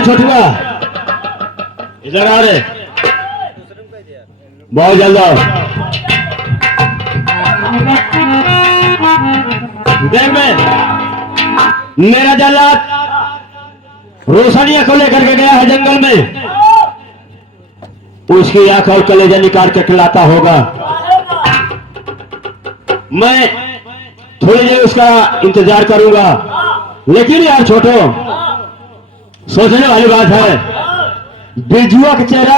छोटुआ इधर आ रे, बहुत जल्द आओ। देख में मेरा जल्लाद रोशनिया को लेकर के गया है जंगल में, उसकी आंख और कलेजा निकाल के खिलाता होगा। मैं थोड़ी देर उसका इंतजार करूंगा, लेकिन यार छोटो सोचने वाली बात है, बिरजुआ का चेहरा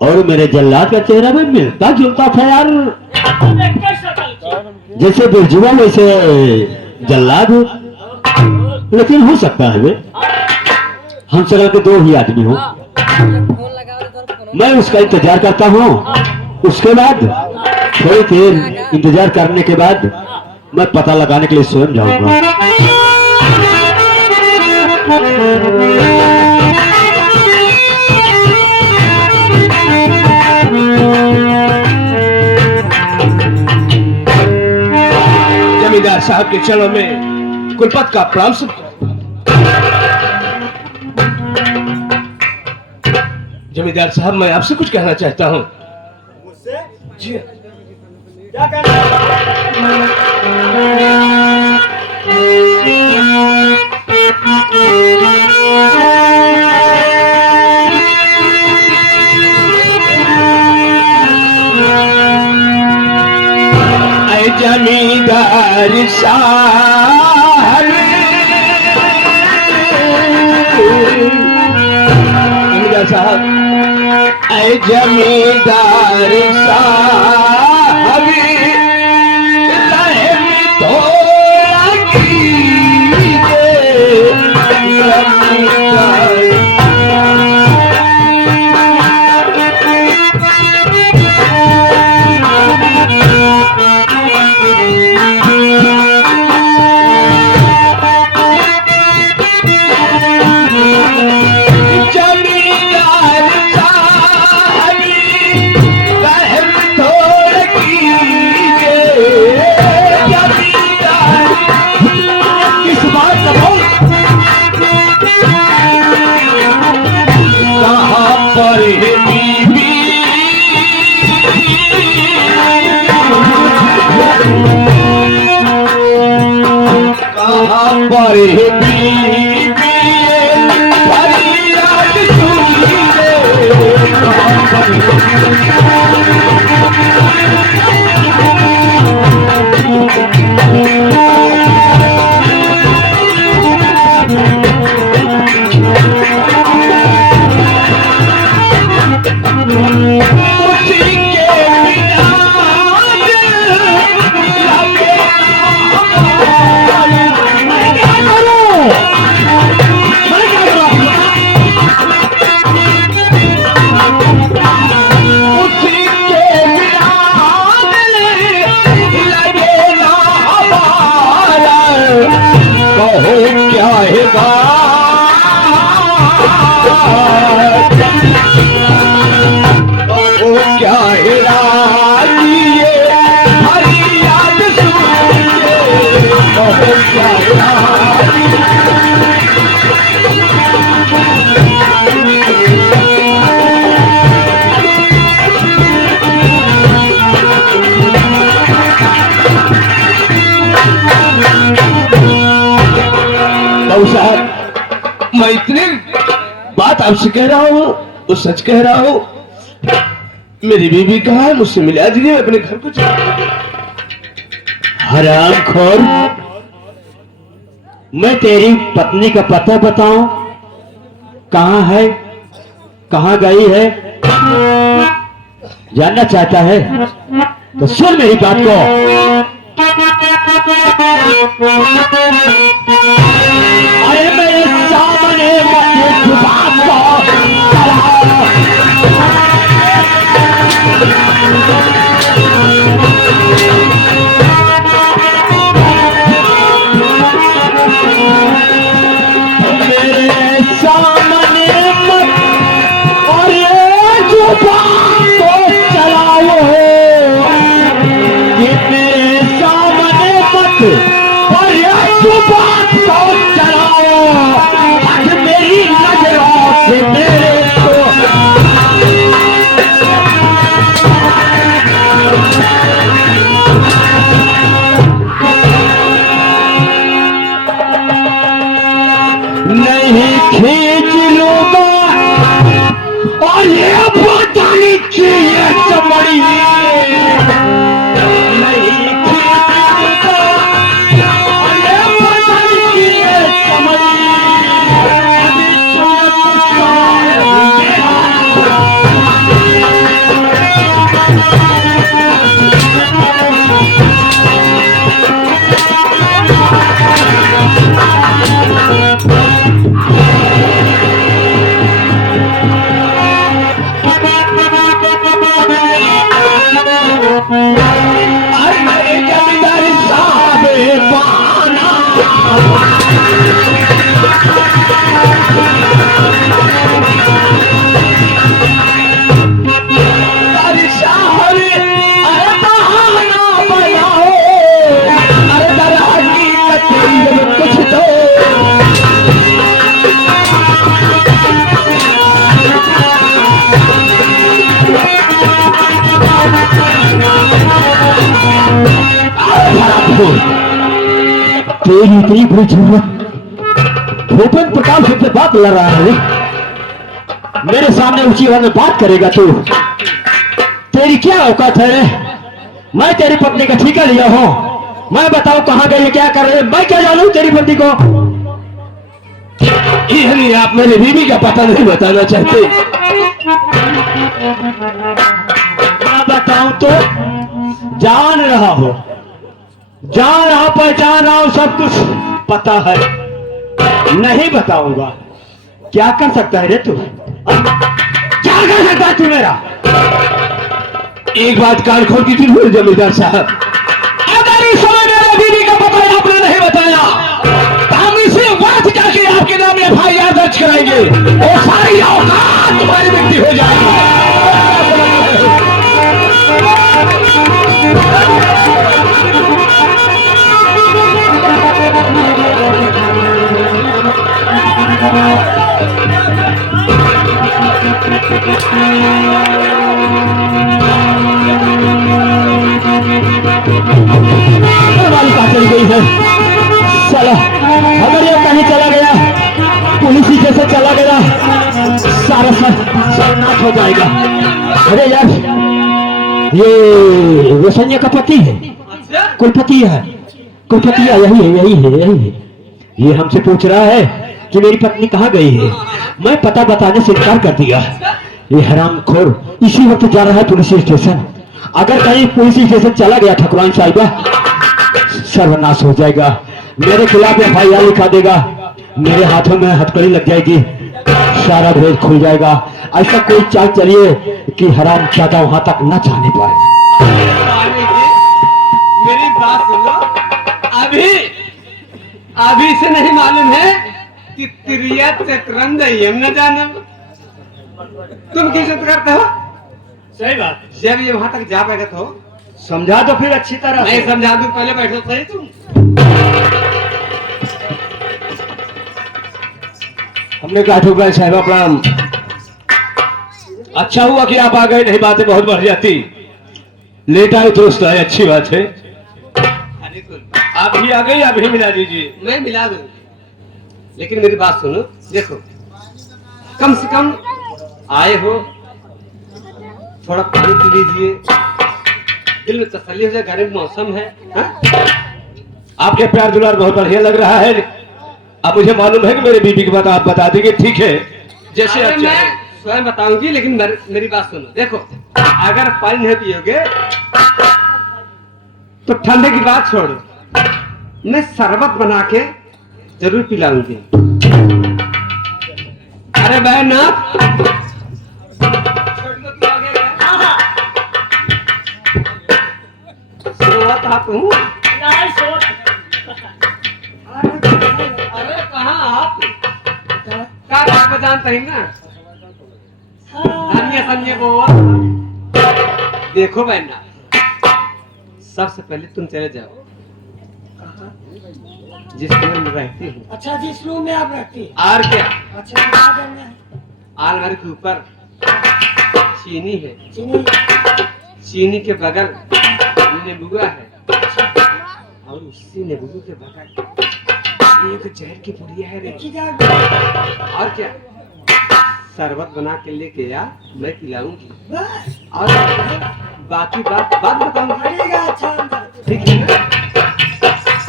और मेरे जल्लाद का चेहरा में मिलता जुलता था यार, जैसे बिरजुआ वैसे जल्लाद हो, लेकिन हो सकता है वे हम सगा के दो ही आदमी हो। मैं उसका इंतजार करता हूँ, उसके बाद थोड़ी देर इंतजार करने के बाद मैं पता लगाने के लिए स्वयं जाऊंगा। जमींदार साहब के चरणों में कुलपत का प्रणाम सुनकर। जमींदार साहब मैं आपसे कुछ कहना चाहता हूँ। मुझसे? जी क्या कहना? जमींदार साहब, जमींदार साहब, ऐ जमींदार साहब, रहम थोड़ा कीजिए जमींदार। मैं इतनी बात आपसे कह रहा हूँ, वो सच कह रहा हूँ। मेरी बीवी कहाँ है, मुझसे मिला दीजिए, अपने घर को हरामखोर, मैं तेरी पत्नी का पता बताऊं? कहाँ है, कहाँ गई है, जानना चाहता है तो सुन मेरी बात को। अरे मेरे सामने मत जुबान को मेरे सामने मत कि ये चमड़ी नहीं थी तो, और ये पतली की ये चमड़ी अभी अरे जमींदार साहब पाना अरे साहब अरे बहाना बनाओ अरे जरा हकीकत में कुछ तो तेरी इतनी बड़ी जरूरत भूपेंद्र प्रताप सिंह से बात लड़ रहा है मेरे सामने ऊंची आवाज में बात करेगा तू तेरी क्या औकात है मैं तेरी पत्नी का ठेका लिया हूं मैं बताऊं कहां गई क्या कर रहे मैं क्या जानूं तेरी पत्नी को यानी आप मेरी बीवी का पता नहीं बताना चाहते? मैं बताऊं तो जान रहा हो जान रहा पहचान रहा हूं सब कुछ पता है नहीं बताऊंगा क्या कर सकता है रे तू क्या कर सकता है तू मेरा एक बात कान खोल की थी जमींदार साहब, अगर इस समय मेरे बीवी का पता आपने नहीं बताया तो हम इसी वक्त जाके आपके नाम FIR दर्ज कराएंगे और सारी औकात तुम्हारी मिट्टी हो जाएगी। हमारी बात चली गई है चलो अगर ये कहीं चला गया पुलिस ही जैसे चला गया सारा सर्वनाश हो जाएगा। अरे यार ये वसन्या का पति है कुलपति है यही है ये हमसे पूछ रहा है कि मेरी पत्नी कहाँ गई है मैं पता बताने से इनकार कर दिया। ये हरामखोर इसी वक्त जा रहा है पुलिस स्टेशन अगर कहीं पुलिस स्टेशन चला गया ठकुराइन साहिबा सर्वनाश हो जाएगा मेरे खिलाफ FIR लिखा देगा मेरे हाथों में हथकड़ी लग जाएगी सारा भेद खुल जाएगा। ऐसा कोई चाल चलिए कि हराम ज्यादा वहां तक न जाने पाए। मेरी बात सुन लो अभी से नहीं मालूम है कि त्रिया चक्रंद यम न जानम तुम किस करते हो? सही बात जब ये वहां तक जा पाएगा तो समझा दो फिर अच्छी तरह मैं समझा दूं पहले बैठो सही तुम हमने कहा ठकुराइन साहिबा प्रणाम। अच्छा हुआ कि आप आ गए, नहीं बातें बहुत बढ़ जाती। लेट आए दोस्त आए, अच्छी बात है। आप भी आ गए, आप ही मिला दीजिए। मैं मिला दूं लेकिन मेरी बात सुनो, देखो कम से कम आए हो थोड़ा पानी पी लीजिए, दिल में तसल्ली हो जाए, गर्म मौसम है हा? आपके प्यार दुलार बहुत बढ़िया लग रहा है। अब मुझे मालूम है कि मेरे बीबी की बात आप बता देंगे, ठीक है जैसे अरे अच्छा मैं है। स्वयं बताऊंगी लेकिन मेरी बात सुनो, देखो अगर पानी नहीं पियोगे तो ठंडे की बात छोड़ो, मैं शरबत बना के जरूर पिलाऊंगी। अरे बहन शुरुआत आप हूँ। अरे कहाँ आप का बात जानते हैं ना, अन्य संजय बोआ। देखो बहना, सबसे पहले तुम चले जाओ जिस रूम में रहती हूँ। अच्छा जिस रूम में आप रहती हैं। और क्या, अच्छा क्या करना है? आलमारी के ऊपर चीनी है, चीनी चीनी के बगल नींबुआ है और उसी नींबू के बगल एक जहर की पुड़िया है रे। की जाएगी। और क्या, शरबत बना के लेके आ, मैं पिलाऊंगी बस और बाकी बात बताऊंगी। बढ़ेगा अच्छा अंदर। ठीक है ना?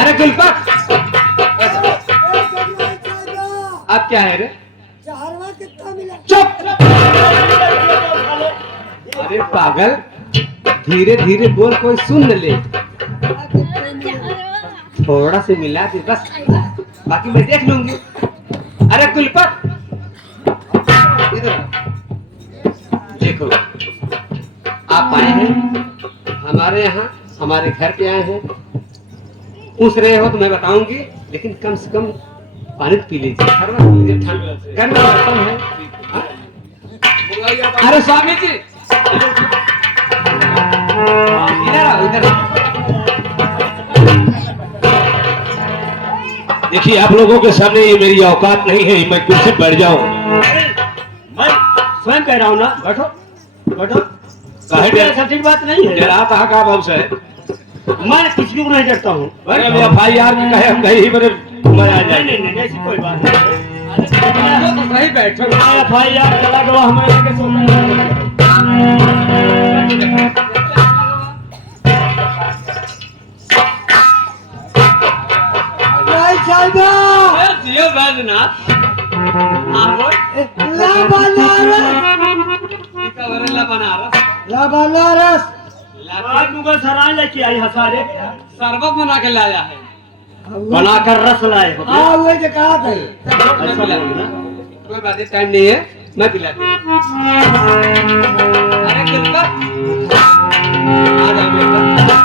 अरे गुलपत, अब क्या है रे? चारवा कितना मिला? चुप! अरे पागल, धीरे धीरे बोल, कोई सुन न ले। थोड़ा से मिला दे बस, बाकी मैं देख लूंगी। अरे कुलपत, इधर देखो, आप आए हैं हमारे यहाँ, हमारे घर पे आए हैं। पूछ रहे हो तो मैं बताऊंगी, लेकिन कम से कम पानी तो पी लीजिए, शरबत पी लीजिए, ठंड गर्मी का मौसम है। हाँ? अरे स्वामी जी, इधर आओ, इधर आओ। देखिए आप लोगों के सामने ये मेरी औकात नहीं है, मैं कुर्सी पर बैठ जाऊं। मैं स्वयं कह रहा हूँ ना, बैठो बैठो। काहे डर- ऐसा ठीक बात नहीं है। डरा कहाँ का भाव से है? मैं किसी को नहीं डरता हूँ। अरे मैं FIR की कहे हम कहीं मेरे मैं आ नहीं जाए। नहीं नहीं, ऐसी कोई बात नहीं। सही बैठो। FIR चला गया हमारे के नहीं चालबा जियो बैजनाथ। हाँ बोल। ला बनारस ला बनारस। ला बनारस आज मुगल सराय लेके आई हसारे, शरबत बना के लाया है, बनाकर रस लाए हो। हाँ वो जो कहा था ऐसा बोलो ना। कोई बात नहीं, टाइम नहीं है, मैं पिलाती हूँ। अरे गुलपत, आ जाओ बेटा।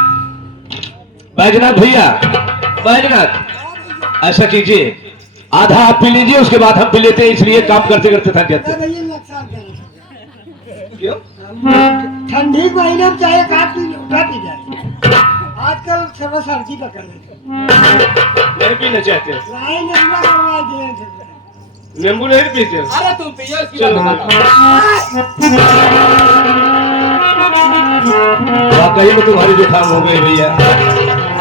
बैजनाथ भैया, बैजनाथ ऐसा कीजिए, आधा आप पी लीजिए, उसके बाद हम पी लेते हैं, इसलिए काम करते करते थक जाते हैं। भैया नुकसान कर क्यों? ठंडी के महीने में चाहे काट जाए आजकल सब सर्दी पकड़ लेते नहीं पीना चाहते हैं, लाइन नंबर करवा दिए नींबू नहीं पीते हैं। अरे तुम पियो, इसकी चलो। बात बताओ। वाकई में तुम्हारी जुकाम हो गई भैया।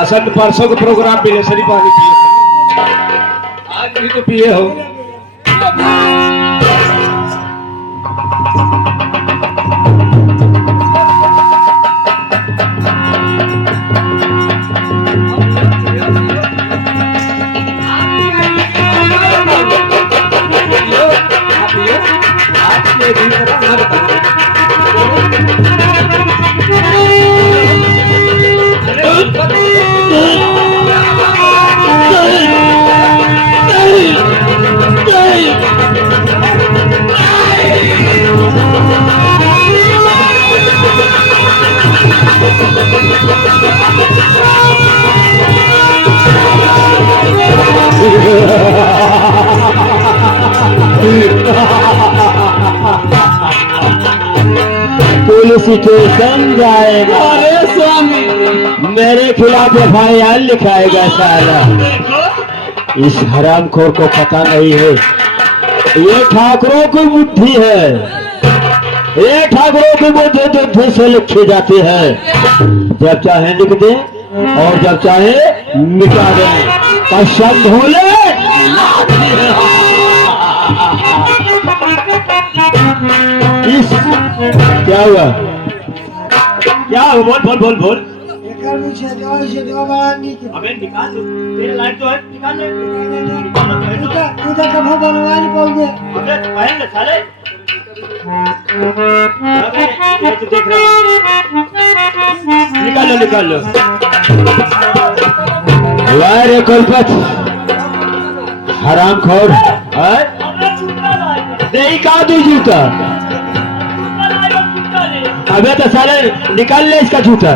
असल में परसों का प्रोग्राम भी नर्सरी पानी पिए थे। आज भी तो पिए हो। पुलिस स्टेशन जाएगा। अरे स्वामी, मेरे खिलाफ FIR लिखाएगा साला। इस हरामखोर को पता नहीं है, ये ठाकुरों की बुद्धि है, ये ठाकुरों की बुद्धि से लिखी जाती है। जब चाहे लिख दे और जब चाहे मिटा दे, कसम भूले। इस क्या हुआ? क्या हुआ? बोल बोल बोल बोल। एकर मुझे दो बड़ा नीचे अबे निकाल दो, तेरे लाइट तो है, निकाल ले। तू तो कभी बनवा नहीं पाओगे अबे पहन ले साले। अबे ये तो देख रहा हूँ। निकाल लो। वारे कुलपत, हरामखोर। नहीं कहा तू जूता? अबे तो साले निकाल ले इसका जूता।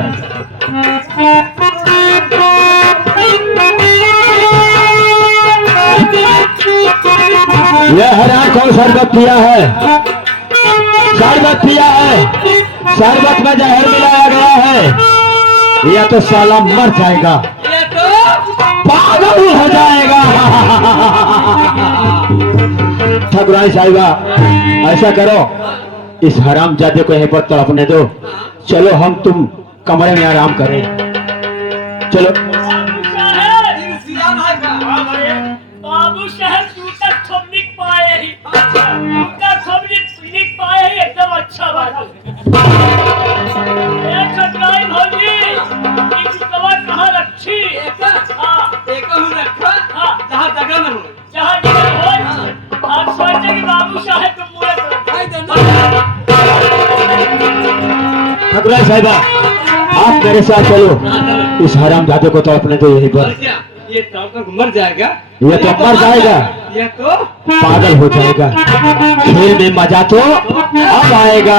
यह हरामखोर शरबत पिया है, शरबत में जहर मिलाया गया है। या तो साला मर जाएगा, पागल हो जाएगा। ठकुराई साहिबा, ऐसा करो, इस हरामजादे को यहीं पर तड़पने दो। चलो हम तुम कमरे में आराम करें। चलो। बाबू शहर जूता खबरी पाए ही जूता खबरी ठाकुराई साहिबा, आप मेरे साथ चलो, इस हरामजादे को तो अपने तो यहीं और पर, क्या ये तब मर जाएगा, ये तो मर जाएगा, ये तो पागल हो जाएगा। खेल में मजा तो अब आएगा।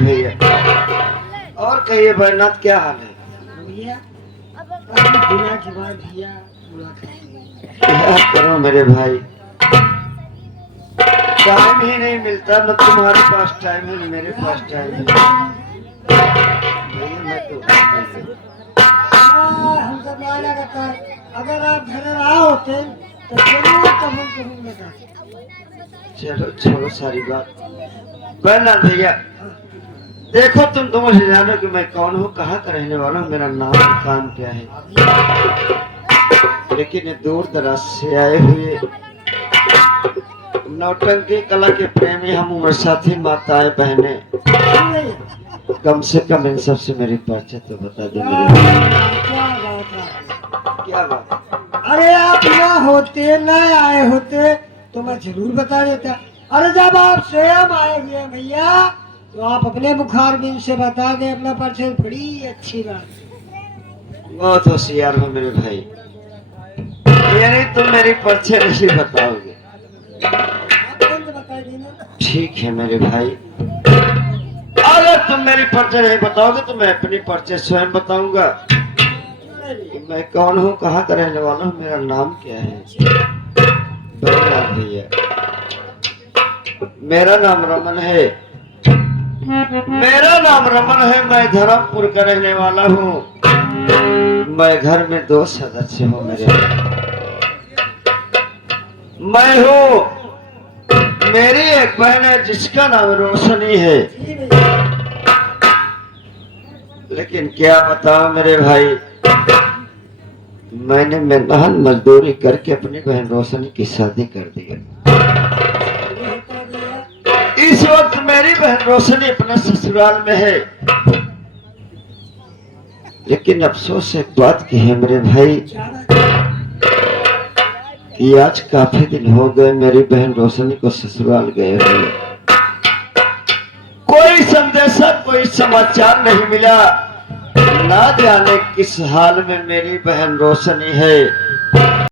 भैया और कहिए भैरनाथ, क्या हाल है? भैया अभी बिना जवाब भैया मुलाकात। क्या करो मेरे भाई, टाइम ही नहीं मिलता, न तुम्हारे पास टाइम है न मेरे पास टाइम है। भैया मैं तो हम सब यहाँ लगाता है, अगर आप घर रहा होते तो जरूर कबूल लगाते। चलो छोड़ो सारी बात। भैरनाथ भैया देखो, तुम मुझे जानो कि मैं कौन हूँ, कहाँ का रहने वाला हूँ, मेरा नाम और काम क्या है। लेकिन ये दूर दराज से आए हुए नौटंकी कला के प्रेमी हम उम्र साथी माताएं बहने, कम से कम इन सबसे मेरी परिचय तो बता दो मेरे भाई। क्या बात है? क्या बात? अरे आप ना होते ना आए होते तो मैं जरूर बता देता। अरे जब आप स्वयं आए हुए हैं भैया तो आप अपने मुखारबिन से बता दें अपना परिचय, बड़ी अच्छी बात है। बहुत होशियार हो मेरे भाई, ये नहीं तुम मेरी परिचय नहीं बताओगे। आप कौन से बता देना। ठीक है मेरे भाई, अगर तुम मेरी परिचय नहीं बताओगे तो मैं अपनी परिचय स्वयं बताऊंगा। मैं कौन हूँ, कहाँ का रहने वाला हूँ, मेरा नाम क्या है। भैरनाथ भैया मेरा नाम रमन है, मेरा नाम रमन है, मैं धर्मपुर का रहने वाला हूँ। मैं घर में 2 सदस्य हूँ मेरे। मैं हूँ, मेरी एक बहन है जिसका नाम रोशनी है। जी भैया। लेकिन क्या बताऊं मेरे भाई, मैंने मेहनत मजदूरी करके अपनी बहन रोशनी की शादी कर दी है। ये होता है भैया। इस वक्त मेरी बहन रोशनी अपने ससुराल में है। लेकिन अफसोस एक बात की है मेरे भाई कि आज काफी दिन हो गए मेरी बहन रोशनी को ससुराल गए हुए। कोई संदेशा, कोई समाचार नहीं मिला। ना जाने किस हाल में मेरी बहन रोशनी है।